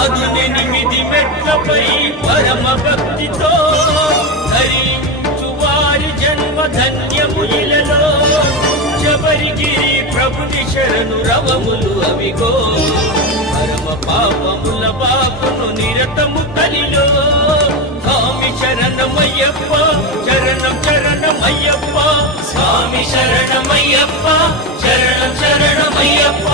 పదునెనిమిది మెట్లపై పరమ భక్తితో ధరించు వారి జన్మ ధన్యము ఇలలో శబరిగిరి ప్రభుని శరణు రవములు అవిగో పరమ పాపముల బాపును నిరతము కలిలో స్వామి శరణమయ్యప్ప శరణం శరణమయ్యప్ప స్వామి శరణమయ్యప్ప శరణం శరణమయ్యప్ప